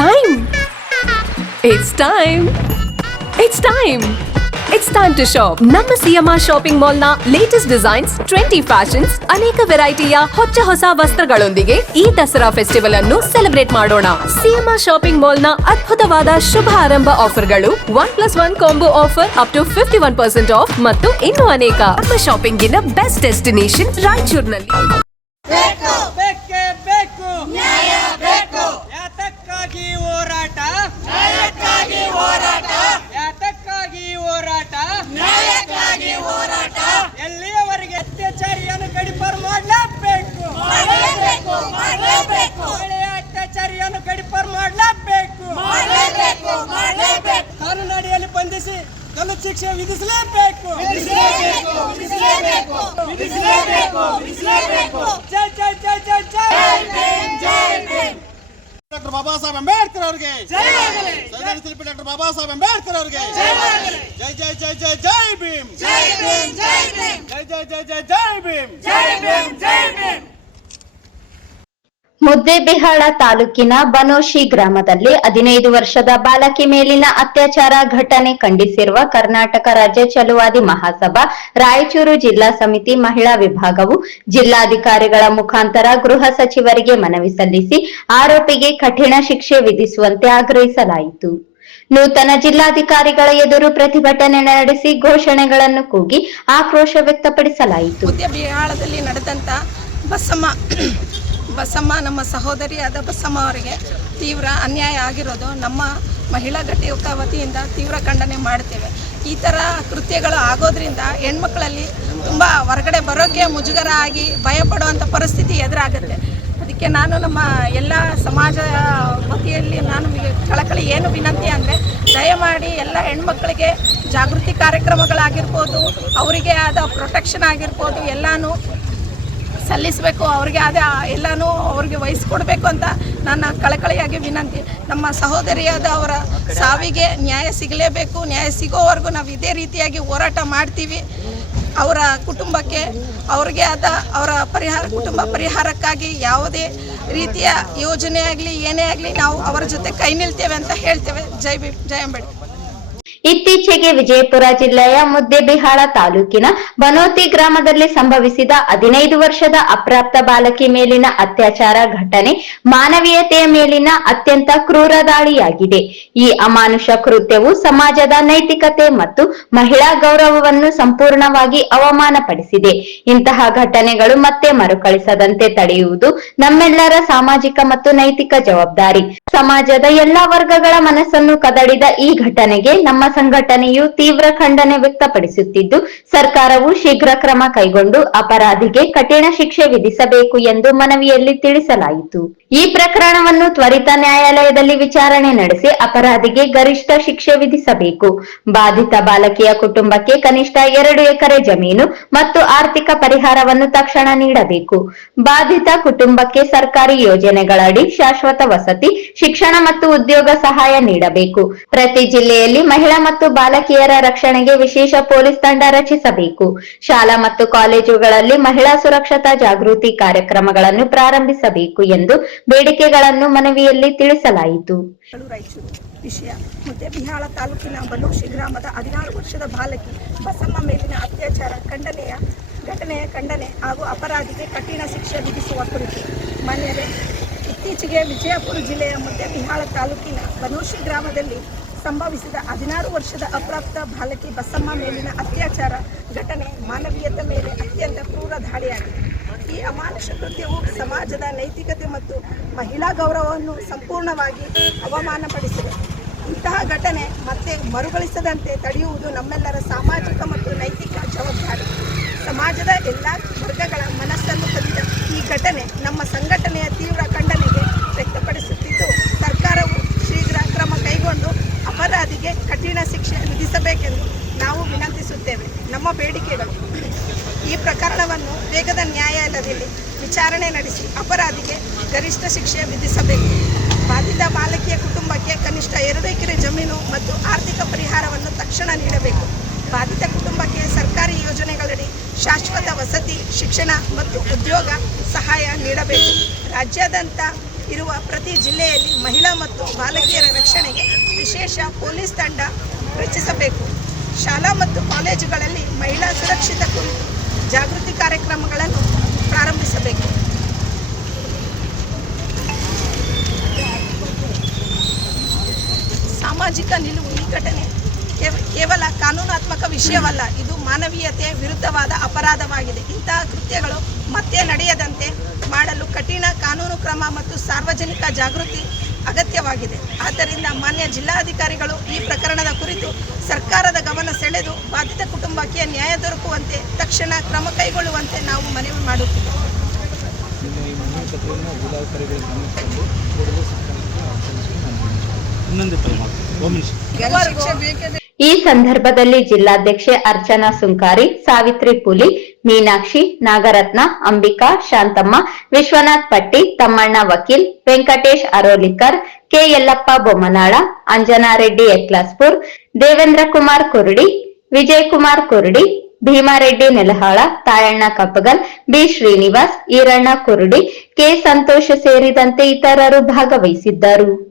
time. It's time. It's time. It's time to shop. ನಮ್ಮ CMR shopping mall ನ latest designs, trendy fashions, ಅನೇಕ ವೆರೈಟಿಯ ಹೊಸ ವಸ್ತ್ರಗಳೊಂದಿಗೆ ಈ ದಸರಾ ಫೆಸ್ಟಿವಲ್ ಅನ್ನು ಸೆಲೆಬ್ರೇಟ್ ಮಾಡೋಣ. ಸಿಎಂಆರ್ ಶಾಪಿಂಗ್ ಮಾಲ್ ನ ಅದ್ಭುತವಾದ ಶುಭ ಆರಂಭ ಆಫರ್ಗಳು 1+1 combo offer up to 51% off ಮತ್ತು ಇನ್ನೂ ಅನೇಕ. ನಮ್ಮ ಶಾಪಿಂಗ್ ಗಿನ ಬೆಸ್ಟ್ ಡೆಸ್ಟಿನೇಷನ್ ರಾಯಚೂರಿನಲ್ಲಿ. ಎಲ್ಲಿಯವರೆಗೆ ಅತ್ಯಾಚಾರಿಯನ್ನು ಗಡಿಪಾರು ಮಾಡಲೇಬೇಕು. ಅತ್ಯಾಚಾರಿಯನ್ನು ಗಡಿಪಾರು ಮಾಡಲೇಬೇಕು. ಕಾನೂನು ಅಡಿಯಲ್ಲಿ ಬಂಧಿಸಿ ಗಲ್ಲು ಶಿಕ್ಷೆ ವಿಧಿಸಲೇಬೇಕು. ಜೈ ಜೈ ಜೈ ಜೈ ಜೈ. ಡಾಕ್ಟರ್ ಬಾಬಾ ಸಾಹೇಬ್ ಅಂಬೇಡ್ಕರ್ ಅವರಿಗೆ ಸಂವಿಧಾನ ಶಿಲ್ಪಿ ಡಾಕ್ಟರ್ ಬಾಬಾ ಸಾಹೇಬ್ ಅಂಬೇಡ್ಕರ್ ಅವರಿಗೆ ಜೈ ಜೈ ಜೈ ಜೈ ಜೈ ಭೀಮ್. ಜೈ ಜೈ ಜೈ ಜೈ ಜೈ ಭೀಮ್. ಮುದ್ದೇಬಿಹಾಳ ತಾಲೂಕಿನ ಬನೋಶಿ ಗ್ರಾಮದಲ್ಲಿ 15 ವರ್ಷದ ಬಾಲಕಿ ಮೇಲಿನ ಅತ್ಯಾಚಾರ ಘಟನೆ ಖಂಡಿಸಿರುವ ಕರ್ನಾಟಕ ರಾಜ್ಯ ಚಲುವಾದಿ ಮಹಾಸಭಾ ರಾಯಚೂರು ಜಿಲ್ಲಾ ಸಮಿತಿ ಮಹಿಳಾ ವಿಭಾಗವು ಜಿಲ್ಲಾಧಿಕಾರಿಗಳ ಮುಖಾಂತರ ಗೃಹ ಸಚಿವರಿಗೆ ಮನವಿ ಸಲ್ಲಿಸಿ ಆರೋಪಿಗೆ ಕಠಿಣ ಶಿಕ್ಷೆ ವಿಧಿಸುವಂತೆ ಆಗ್ರಹಿಸಲಾಯಿತು. ನೂತನ ಜಿಲ್ಲಾಧಿಕಾರಿಗಳ ಎದುರು ಪ್ರತಿಭಟನೆ ನಡೆಸಿ ಘೋಷಣೆಗಳನ್ನು ಕೂಗಿ ಆಕ್ರೋಶ ವ್ಯಕ್ತಪಡಿಸಲಾಯಿತು. ಮುದ್ದೇಬಿಹಾಳದಲ್ಲಿ ನಡೆದಂತ ಬಸಮ್ಮ ನಮ್ಮ ಸಹೋದರಿಯಾದ ಬಸಮ್ಮ ಅವರಿಗೆ ತೀವ್ರ ಅನ್ಯಾಯ ಆಗಿರೋದು ನಮ್ಮ ಮಹಿಳಾ ಘಟಕ ವತಿಯಿಂದ ತೀವ್ರ ಖಂಡನೆ ಮಾಡ್ತೇವೆ. ಈ ಥರ ಕೃತ್ಯಗಳು ಆಗೋದ್ರಿಂದ ಹೆಣ್ಮಕ್ಳಲ್ಲಿ ತುಂಬ ಹೊರಗಡೆ ಬರೋಕ್ಕೆ ಮುಜುಗರ ಆಗಿ ಭಯಪಡುವಂಥ ಪರಿಸ್ಥಿತಿ ಎದುರಾಗುತ್ತೆ. ಅದಕ್ಕೆ ನಾನು ನಮ್ಮ ಎಲ್ಲ ಸಮಾಜ ವತಿಯಲ್ಲಿ ನಾನು ಕಳಕಳಿ ಏನು ವಿನಂತಿ ಅಂದರೆ ದಯಮಾಡಿ ಎಲ್ಲ ಹೆಣ್ಮಕ್ಳಿಗೆ ಜಾಗೃತಿ ಕಾರ್ಯಕ್ರಮಗಳಾಗಿರ್ಬೋದು, ಅವರಿಗೆ ಆದ ಪ್ರೊಟೆಕ್ಷನ್ ಆಗಿರ್ಬೋದು ಎಲ್ಲನೂ ಸಲ್ಲಿಸಬೇಕು. ಅವ್ರಿಗೆ ಆದ ಎಲ್ಲನೂ ಅವ್ರಿಗೆ ವಹಿಸ್ಕೊಡ್ಬೇಕು ಅಂತ ನನ್ನ ಕಳಕಳಿಯಾಗಿ ವಿನಂತಿ. ನಮ್ಮ ಸಹೋದರಿಯಾದ ಅವರ ಸಾವಿಗೆ ನ್ಯಾಯ ಸಿಗಲೇಬೇಕು. ನ್ಯಾಯ ಸಿಗೋವರೆಗೂ ನಾವು ಇದೇ ರೀತಿಯಾಗಿ ಹೋರಾಟ ಮಾಡ್ತೀವಿ. ಅವರ ಕುಟುಂಬಕ್ಕೆ ಅವ್ರಿಗೆ ಆದ ಅವರ ಕುಟುಂಬ ಪರಿಹಾರಕ್ಕಾಗಿ ಯಾವುದೇ ರೀತಿಯ ಯೋಜನೆ ಆಗಲಿ ಏನೇ ಆಗಲಿ ನಾವು ಅವರ ಜೊತೆ ಕೈ ನಿಲ್ತೇವೆ ಅಂತ ಹೇಳ್ತೇವೆ. ಜೈ ಭೀಮ್, ಜೈ ಅಂಬೇಡ್ಕರ್. ಇತ್ತೀಚೆಗೆ ವಿಜಯಪುರ ಜಿಲ್ಲೆಯ ಮುದ್ದೇಬಿಹಾಳ ತಾಲೂಕಿನ ಬನೋತಿ ಗ್ರಾಮದಲ್ಲಿ ಸಂಭವಿಸಿದ 15 ವರ್ಷದ ಅಪ್ರಾಪ್ತ ಬಾಲಕಿ ಮೇಲಿನ ಅತ್ಯಾಚಾರ ಘಟನೆ ಮಾನವೀಯತೆಯ ಮೇಲಿನ ಅತ್ಯಂತ ಕ್ರೂರ ದಾಳಿಯಾಗಿದೆ. ಈ ಅಮಾನುಷ ಕೃತ್ಯವು ಸಮಾಜದ ನೈತಿಕತೆ ಮತ್ತು ಮಹಿಳಾ ಗೌರವವನ್ನು ಸಂಪೂರ್ಣವಾಗಿ ಅವಮಾನಪಡಿಸಿದೆ. ಇಂತಹ ಘಟನೆಗಳು ಮತ್ತೆ ಮರುಕಳಿಸದಂತೆ ತಡೆಯುವುದು ನಮ್ಮೆಲ್ಲರ ಸಾಮಾಜಿಕ ಮತ್ತು ನೈತಿಕ ಜವಾಬ್ದಾರಿ. ಸಮಾಜದ ಎಲ್ಲಾ ವರ್ಗಗಳ ಮನಸ್ಸನ್ನು ಕದಡಿದ ಈ ಘಟನೆಗೆ ನಮ್ಮ ಸಂಘಟನೆಯು ತೀವ್ರ ಖಂಡನೆ ವ್ಯಕ್ತಪಡಿಸುತ್ತಿದ್ದು, ಸರ್ಕಾರವು ಶೀಘ್ರ ಕ್ರಮ ಕೈಗೊಂಡು ಅಪರಾಧಿಗೆ ಕಠಿಣ ಶಿಕ್ಷೆ ವಿಧಿಸಬೇಕು ಎಂದು ಮನವಿಯಲ್ಲಿ ತಿಳಿಸಲಾಯಿತು. ಈ ಪ್ರಕರಣವನ್ನು ತ್ವರಿತ ನ್ಯಾಯಾಲಯದಲ್ಲಿ ವಿಚಾರಣೆ ನಡೆಸಿ ಅಪರಾಧಿಗೆ ಗರಿಷ್ಠ ಶಿಕ್ಷೆ ವಿಧಿಸಬೇಕು. ಬಾಧಿತ ಬಾಲಕಿಯ ಕುಟುಂಬಕ್ಕೆ ಕನಿಷ್ಠ 2 ಎಕರೆ ಜಮೀನು ಮತ್ತು ಆರ್ಥಿಕ ಪರಿಹಾರವನ್ನು ತಕ್ಷಣ ನೀಡಬೇಕು. ಬಾಧಿತ ಕುಟುಂಬಕ್ಕೆ ಸರ್ಕಾರಿ ಯೋಜನೆಗಳಡಿ ಶಾಶ್ವತ ವಸತಿ, ಶಿಕ್ಷಣ ಮತ್ತು ಉದ್ಯೋಗ ಸಹಾಯ ನೀಡಬೇಕು. ಪ್ರತಿ ಜಿಲ್ಲೆಯಲ್ಲಿ ಮಹಿಳಾ ಮತ್ತು ಬಾಲಕಿಯರ ರಕ್ಷಣೆಗೆ ವಿಶೇಷ ಪೊಲೀಸ್ ತಂಡ ರಚಿಸಬೇಕು. ಶಾಲಾ ಮತ್ತು ಕಾಲೇಜುಗಳಲ್ಲಿ ಮಹಿಳಾ ಸುರಕ್ಷತಾ ಜಾಗೃತಿ ಕಾರ್ಯಕ್ರಮಗಳನ್ನು ಪ್ರಾರಂಭಿಸಬೇಕು ಎಂದು ಬೇಡಿಕೆಗಳನ್ನು ಮನವಿಯಲ್ಲಿ ತಿಳಿಸಲಾಯಿತು. ವಿಷಯ ಮುದ್ದೇಬಿಹಾಳ ತಾಲೂಕಿನ ಬನೋಶಿ ಗ್ರಾಮದ 16 ವರ್ಷದ ಬಾಲಕಿ ಬಸಮ್ಮ ಮೇಲಿನ ಅತ್ಯಾಚಾರ ಘಟನೆಯ ಖಂಡನೆ ಹಾಗೂ ಅಪರಾಧಿಗೆ ಕಠಿಣ ಶಿಕ್ಷೆ ವಿಧಿಸುವ ಕುರಿತು ಮಾನ್ಯರೇ, ಇತ್ತೀಚೆಗೆ ವಿಜಯಪುರ ಜಿಲ್ಲೆಯ ಮುದ್ದೇಬಿಹಾಳ ತಾಲೂಕಿನ ಬನೋಶಿ ಗ್ರಾಮದಲ್ಲಿ ಸಂಭವಿಸಿದ 16 ವರ್ಷದ ಅಪ್ರಾಪ್ತ ಬಾಲಕಿ ಬಸಮ್ಮ ಮೇಲಿನ ಅತ್ಯಾಚಾರ ಘಟನೆ ಮಾನವೀಯತೆ ಮೇಲೆ ಅತ್ಯಂತ ಕ್ರೂರ ದಾಳಿಯಾಗಿದೆ. ಈ ಅಮಾನುಷ ಕೃತ್ಯವು ಸಮಾಜದ ನೈತಿಕತೆ ಮತ್ತು ಮಹಿಳಾ ಗೌರವವನ್ನು ಸಂಪೂರ್ಣವಾಗಿ ಅವಮಾನಪಡಿಸಿದೆ. ಇಂತಹ ಘಟನೆ ಮತ್ತೆ ಮರುಕಳಿಸದಂತೆ ತಡೆಯುವುದು ನಮ್ಮೆಲ್ಲರ ಸಾಮಾಜಿಕ ಮತ್ತು ನೈತಿಕ ಜವಾಬ್ದಾರಿ. ಸಮಾಜದ ಎಲ್ಲ ವರ್ಗಗಳ ಮನಸ್ಸನ್ನು ಕದಿದ ಈ ಘಟನೆ ನಮ್ಮ ಸಂಘಟನೆಯ ತೀವ್ರ ಖಂಡನೆಗೆ ವ್ಯಕ್ತಪಡಿಸುತ್ತಿದ್ದು, ಸರ್ಕಾರವು ಶೀಘ್ರ ಕ್ರಮ ಕೈಗೊಂಡು ಅಪರಾಧಿಗೆ ಕಠಿಣ ಶಿಕ್ಷೆ ವಿಧಿಸಬೇಕೆಂದು ನಾವು ವಿನಂತಿಸುತ್ತೇವೆ. ನಮ್ಮ ಬೇಡಿಕೆಗಳು: ಈ ಪ್ರಕರಣವನ್ನು ವೇಗದ ನ್ಯಾಯಾಲಯದಲ್ಲಿ ವಿಚಾರಣೆ ನಡೆಸಿ ಅಪರಾಧಿಗೆ ಗರಿಷ್ಠ ಶಿಕ್ಷೆ ವಿಧಿಸಬೇಕು. ಬಾಧಿತ ಬಾಲಕಿಯ ಕುಟುಂಬಕ್ಕೆ ಕನಿಷ್ಠ 2 ಎಕರೆ ಜಮೀನು ಮತ್ತು ಆರ್ಥಿಕ ಪರಿಹಾರವನ್ನು ತಕ್ಷಣ ನೀಡಬೇಕು. ಬಾಧಿತ ಕುಟುಂಬಕ್ಕೆ ಸರ್ಕಾರಿ ಯೋಜನೆಗಳಡಿ ಶಾಶ್ವತ ವಸತಿ, ಶಿಕ್ಷಣ ಮತ್ತು ಉದ್ಯೋಗ ಸಹಾಯ ನೀಡಬೇಕು. ರಾಜ್ಯಾದ್ಯಂತ ಇರುವ ಪ್ರತಿ ಜಿಲ್ಲೆಯಲ್ಲಿ ಮಹಿಳಾ ಮತ್ತು ಬಾಲಕಿಯರ ರಕ್ಷಣೆಗೆ ವಿಶೇಷ ಪೊಲೀಸ್ ತಂಡ ರಚಿಸಬೇಕು. ಶಾಲಾ ಮತ್ತು ಕಾಲೇಜುಗಳಲ್ಲಿ ಮಹಿಳಾ ಸುರಕ್ಷತೆ ಕುರಿತು ಜಾಗೃತಿ ಕಾರ್ಯಕ್ರಮಗಳನ್ನು ಪ್ರಾರಂಭಿಸಬೇಕು. ಸಾಮಾಜಿಕ ನಿಲುವು ಈ ಘಟನೆ ಕೇವಲ ಕಾನೂನಾತ್ಮಕ ವಿಷಯವಲ್ಲ, ಇದು ಮಾನವೀಯತೆಯ ವಿರುದ್ಧವಾದ ಅಪರಾಧವಾಗಿದೆ. ಇಂತಹ ಕೃತ್ಯಗಳು ಮತ್ತೆ ನಡೆಯದಂತೆ ಮಾಡಲು ಕಠಿಣ ಕಾನೂನು ಕ್ರಮ ಮತ್ತು ಸಾರ್ವಜನಿಕ ಜಾಗೃತಿ ಅಗತ್ಯವಾಗಿದೆ. ಆದ್ದರಿಂದ ಮಾನ್ಯ ಜಿಲ್ಲಾಧಿಕಾರಿಗಳು ಈ ಪ್ರಕರಣದ ಕುರಿತು ಸರ್ಕಾರದ ಗಮನ ಸೆಳೆದು ಬಾಧಿತ ಕುಟುಂಬಕ್ಕೆ ನ್ಯಾಯ ದೊರಕುವಂತೆ ತಕ್ಷಣ ಕ್ರಮ ಕೈಗೊಳ್ಳುವಂತೆ ನಾವು ಮನವಿ ಮಾಡುತ್ತೇವೆ. ಈ ಸಂದರ್ಭದಲ್ಲಿ ಜಿಲ್ಲಾಧ್ಯಕ್ಷೆ ಅರ್ಚನಾ ಸುಂಕಾರಿ, ಸಾವಿತ್ರಿ ಪುಲಿ, ಮೀನಾಕ್ಷಿ, ನಾಗರತ್ನ, ಅಂಬಿಕಾ, ಶಾಂತಮ್ಮ, ವಿಶ್ವನಾಥ್ ಪಟ್ಟಿ, ತಮ್ಮಣ್ಣ ವಕೀಲ್, Venkatesh Arolikar, K Yallappa Bommanal, ಅಂಜನಾರೆಡ್ಡಿ Eklaspur, Devendra Kumar Kurudi, Vijay Kumar Kurudi, Bhimareddy ನೆಲಹಾಳ, ತಾಯಣ್ಣ Kappagal, B Srinivas, Iranna Kurudi, K Santosh ಸೇರಿದಂತೆ ಇತರರು ಭಾಗವಹಿಸಿದ್ದರು.